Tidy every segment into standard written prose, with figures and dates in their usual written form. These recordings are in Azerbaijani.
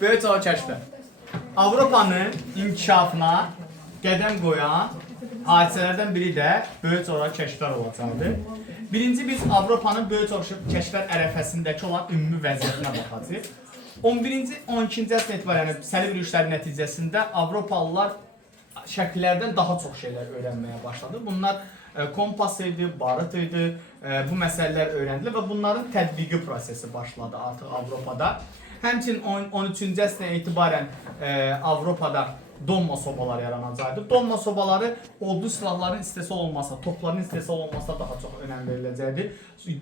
Böyük çağ kəşflər. Avropanın inkişafına qədəm qoyan hadisələrdən biri də böyük çağ kəşflər olacaqdır. Birinci biz Avropanın böyük çağ kəşflər ərəfəsindəki olan ümumi vəziyyətinə baxacağıq. 11-ci, 12-ci əsr etibarən səlib yürüyüşləri nəticəsində Avropalılar şəkillərdən daha çox şeylər öyrənməyə başladı. Bunlar kompas idi, barıt idi, bu məsələlər öyrəndilər və bunların tətbiqi prosesi başladı artıq Avropada. Həmçinin 13-cü əsrdən etibarən Avropada donma sobaları yaranacaqdı. Donma sobaları odlu silahların istehsal olmasa, topların istehsal olmasına daha çox önəm veriləcəkdi.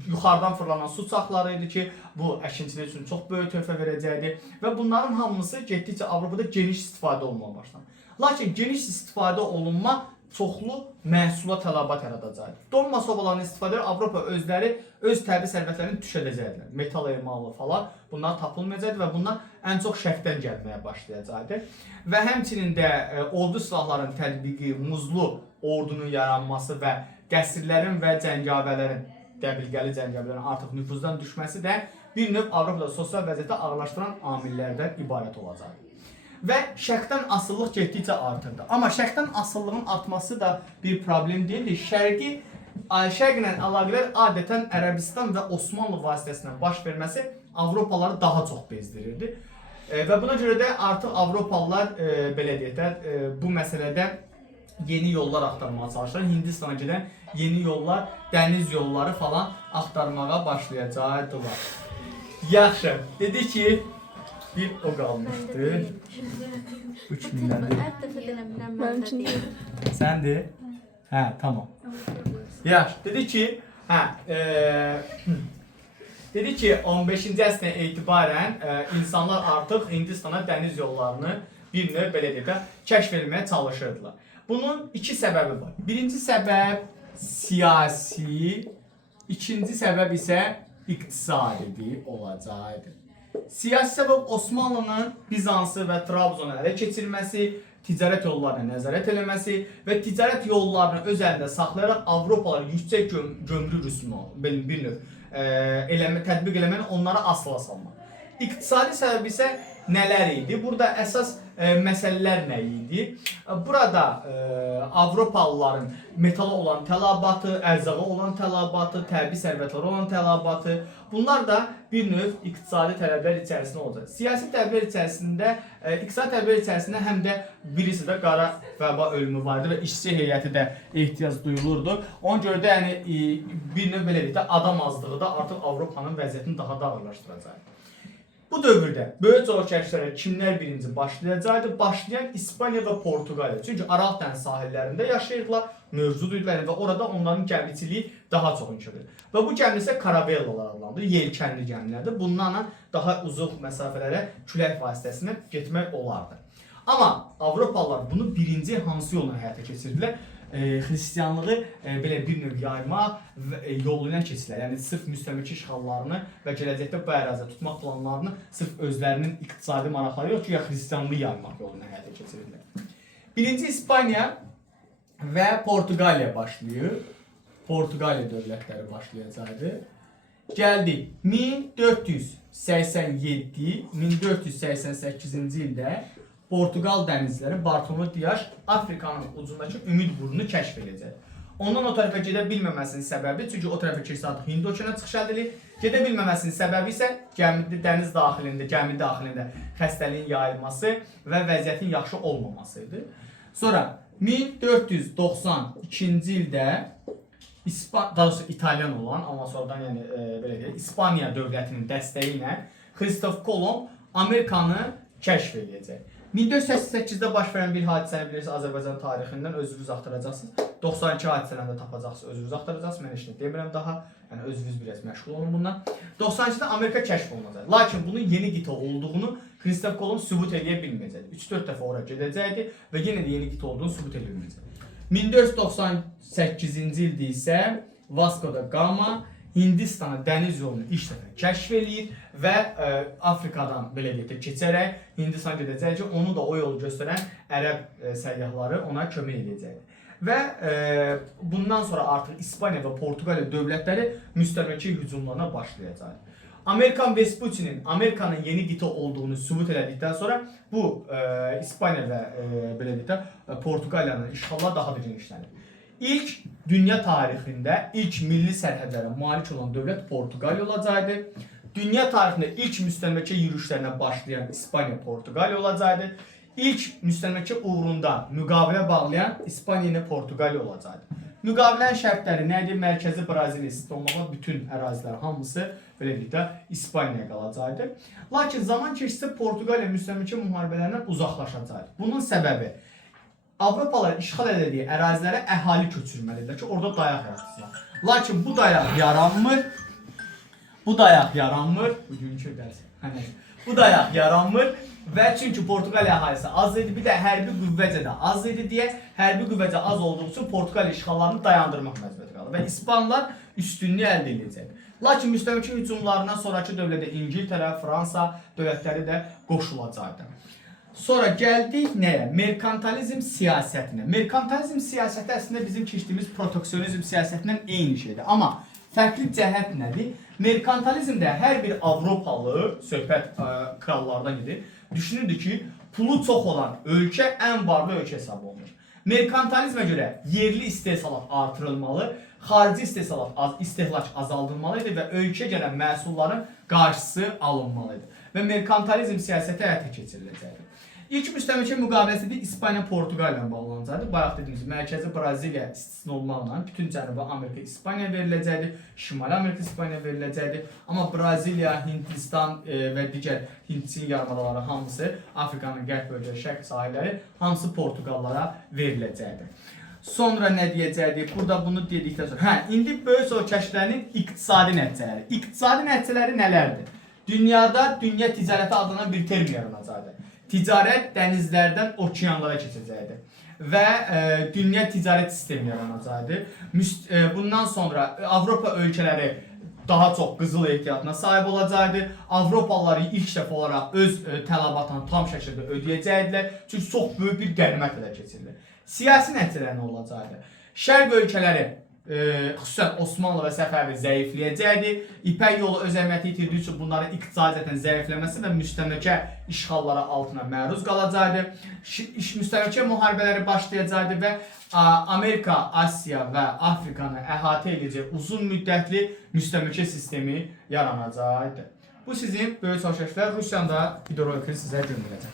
Yuxarıdan fırlanan su çaxları idi ki, bu əkinçilik üçün çox böyük töhfə verəcəkdi və bunların hamısı getdikcə Avropada geniş istifadə olunmağa başlandı. Lakin geniş istifadə olunma çoxlu məhsula tələbat yaradacaqdı. Donma sobalarının istifadələri Avropa özləri öz təbii sərvətlərini düşədəcəkdilər. Metal emalı falan bunlar tapılmayacaqdı və bunlar ən çox şərqdən gəlməyə başlayacaqdı. Və həmçinin də ordu silahlarının tətbiqi, muzlu ordunun yaranması və qəsrlərin və cəngavələrin, dəbilqəli cəngavələrin artıq nüfuzdan düşməsi də bir növ Avropada sosial vəziyyəti ağırlaşdıran amillərdən ibarət olacaqdı. Və şərqdən asıllıq getdikcə artırdı. Amma şərqdən asıllığın artması da bir problem deyildi. Şərqlə əlaqələr adətən Ərəbistan və Osmanlı vasitəsilə baş verməsi Avropalıları daha çox bezdirirdi. Və buna görə də artıq Avropalılar belə deyək də bu məsələdə yeni yollar axtarmağa çalışırlar. Hindistana gedən yeni yollar, dəniz yolları falan axtarmağa başlayacaqdılar. Yaxşı, dedi ki bir o qalmışdı. 3000'lərdir. Səndir? Hə, tamam. Yaxşı, dedi ki 15-ci əsrdən etibarən insanlar artıq Hindistana dəniz yollarını bir növ belə deyək də kəşf etməyə çalışırdılar. Bunun iki səbəbi var. Birinci səbəb siyasi, ikinci səbəb isə iqtisadi olacaqdı. Siyasi səbəb Osmanlının Bizansı və Trabzonu ələ keçirməsi, ticarət yollarına nəzarət eləməsi və ticarət yollarını öz əlində saxlayaraq Avropalılar yüksək gömrük rüsumu bir növ tətbiq eləməni onlara asıla salmaq. İqtisadi səbəb isə nələr idi? Burada əsas məsələlər nə idi? Burada Avropalıların metala olan tələbatı, ərzağa olan tələbatı, təbii sərvətlərə olan tələbatı, bunlar da bir növ iqtisadi tələblər içərisində olacaq. Siyasi tələblər içərisində, iqtisadi tələblər içərisində həm də birisi də qara vəba ölümü vardı və işçi heyəti də ehtiyac duyulurdu. Ona görə də bir növ belə deyək də adam azlığı da artıq Avropanın vəziyyətini daha da ağırlaşdıracaqdı. Bu dövrdə böyük çağ kəşflərə kimlər birinci başlayacaqdı? Başlayan İspaniya və Portuqaliya. Çünki Aralıq dəniz sahillərində yaşayırdılar, mövcud idilər və orada onların gəmiçiliyi daha çox inkişaf edir. Və bu gəmi isə karabellalar adlanır, yelkənli gəmilərdir. Bunlarla daha uzun məsafələrə külək vasitəsilə getmək olardı. Amma Avropalılar bunu birinci hansı yolla həyata keçirdilər? Xristianlığı belə bir növ yaymaq yolu ilə keçirlər. Yəni sırf müstəmləkə işğallarını və gələcəkdə bu ərazidə tutmaq planlarını sırf özlərinin iqtisadi maraqları yox ki, ya xristianlığı yaymaq yolu ilə həyata keçirirlər. Birinci İspaniya və Portuqaliya başlayır. Portuqaliya dövlətləri başlayacaqdı. Gəldi 1487-1488-ci ildə Portuqal dənizləri Bartolomeu Dias Afrikanın ucundakı Ümid burnunu kəşf edəcək. Ondan o tərəfə gedə bilməməsinin səbəbi, çünki o tərəfə keçsə artıq Hind okeanına çıxış edilir. Gedə bilməməsinin səbəbi isə dəniz daxilində, gəmi daxilində xəstəliyin yayılması və vəziyyətin yaxşı olmaması idi. Sonra 1492-ci ildə daha doğrusu İtalyan olan, amma sonradan yəni belə deyək, İspaniya dövlətinin dəstəyi ilə Kristof Kolomb Amerikanı kəşf edəcək. 1488-də baş verən bir hadisəni bilirsiniz, Azərbaycan tarixindən özünüz axtaracaqsınız. 92 hadisələrində tapacaqsınız, özünüz axtaracaqsınız. Mən heç nə demirəm daha. Yəni özünüz biraz məşğul olun bundan. 92-də Amerika kəşf olunacaq. Lakin bunun yeni qitə olduğunu Kristof Kolomb sübut edə bilməyəcəkdi. 3-4 dəfə ora gedəcəkdi və yenə də yeni qitə olduğunu sübut edə bilməyəcəkdi. 1498-ci ildə isə Vasco da Gama Hindistana dəniz yolunu ilk dəfə kəşf eləyir və Afrikadan belə deyək keçərək Hindistana gedəcək ki, onu da o yolu göstərən ərəb səyyahları ona kömək edəcəkdir. Və bundan sonra artıq İspaniya və Portuqaliya dövlətləri müstəmləkə hücumlarına başlayacaq. Amerikan Vespucci'nin Amerika'nın yeni qitə olduğunu sübut elədikdən sonra bu İspaniya və belə deyək də Portuqaliyanın işğalları daha da genişlənir. İlk dünya tarixində ilk milli sərhədlərə malik olan dövlət Portuqaliya olacaqdı. Dünya tarixində ilk müstəmləkə yürüşlərinə başlayan İspaniya Portuqaliya olacaqdı. İlk müstəmləkə uğrunda müqavilə bağlayan İspaniya ilə Portuqaliya olacaqdı. Müqavilənin şərtləri nə idi? Mərkəzi Braziliya sistemi olmağa bütün ərazilər hamısı belə deyək də İspaniyaya qalacaqdı. Lakin zaman keçdikcə Portuqaliya müstəmləkə müharibələrindən uzaqlaşacaqdı. Bunun səbəbi Avropalılar işğal etdiyi ərazilərə əhali köçürməlidir ki, orada dayaq yaratsınlar. Lakin bu dayaq yaranmır. Bugünkü dərs. Bu dayaq yaranmır. Və çünki Portuqaliya əhalisi az idi, bir də hərbi qüvvəcə də az idi deyə, hərbi qüvvəcə az olduğu üçün Portuqaliya işğallarını dayandırmaq məcburiyyəti qaldı və İspanlar üstünlüyü əldə edəcək. Lakin müstəmləkə hücumlarından sonrakı dövrdə İngiltərə, Fransa dövlətləri də qoşulacaqdı. Sonra gəldik nəyə? Merkantalizm siyasətinə. Merkantalizm siyasəti əslində bizim keçdiyimiz proteksionizm siyasətindən eyni şeydir. Amma fərqli cəhət nədir? Merkantalizmdə hər bir Avropalı, söhbət krallardan gedir, düşünürdü ki, pulu çox olan ölkə ən varlı ölkə hesab olunur. Merkantalizmə görə yerli istehsalat artırılmalı, xarici istehlak azaldılmalı idi və ölkə gələn məhsulların qarşısı alınmalıdır. Və merkantalizm siyasəti həyata keçiriləcəkdir. İlk müstəmləkə müqaviləsi İspaniya Portuqaliya ilə bağlanacaqdı. Bayaq dediyimiz Mərkəzi Braziliya istisna olmaqla bütün Cənubi Amerika İspaniyaya veriləcəkdi, Şimali Amerika İspaniyaya veriləcəkdi. Amma Braziliya, Hindistan və digər Hindçin yarımadaları hamısı, Afrikanın qərb bölgələri, şərq sahilləri hamısı Portuqallara veriləcəkdi. Sonra nə deyəcəkdik? Burada bunu dedikdən sonra, indi böyük soy kəşflərinin iqtisadi nəticələri. İqtisadi nəticələri nələrdir? Dünyada dünya ticarəti adlanan bir termin yaranacaqdı. Ticarət dənizlərdən okeanlara keçəcəkdi və dünya ticarət sistemi yaranacaqdı. Bundan sonra Avropa ölkələri daha çox qızıl ehtiyatına sahib olacaqdı. Avropalıları ilk dəfə olaraq öz tələbatını tam şəkildə ödəyəcəkdilər. Çünki çox böyük bir qənimət ilə keçirilir. Siyasi nəticələr nə olacaqdı? Şərq ölkələri xüsusən Osmanlı və Səfəvi zəifləyəcəkdi. İpək yolu öz əhəmiyyəti itirdiyi üçün bunların iqtisadiyyatın zəifləməsi və müstəmləkə işğallara altına məruz qalacaqdı. Müstəmləkə müharibələri başlayacaqdı və Amerika, Asiya və Afrikanı əhatə edəcək uzun müddətli müstəmləkə sistemi yaranacaqdı. Bu sizin böyük savaş kəşflər Rusiyanın da videorolikini sizə göndərəcəm.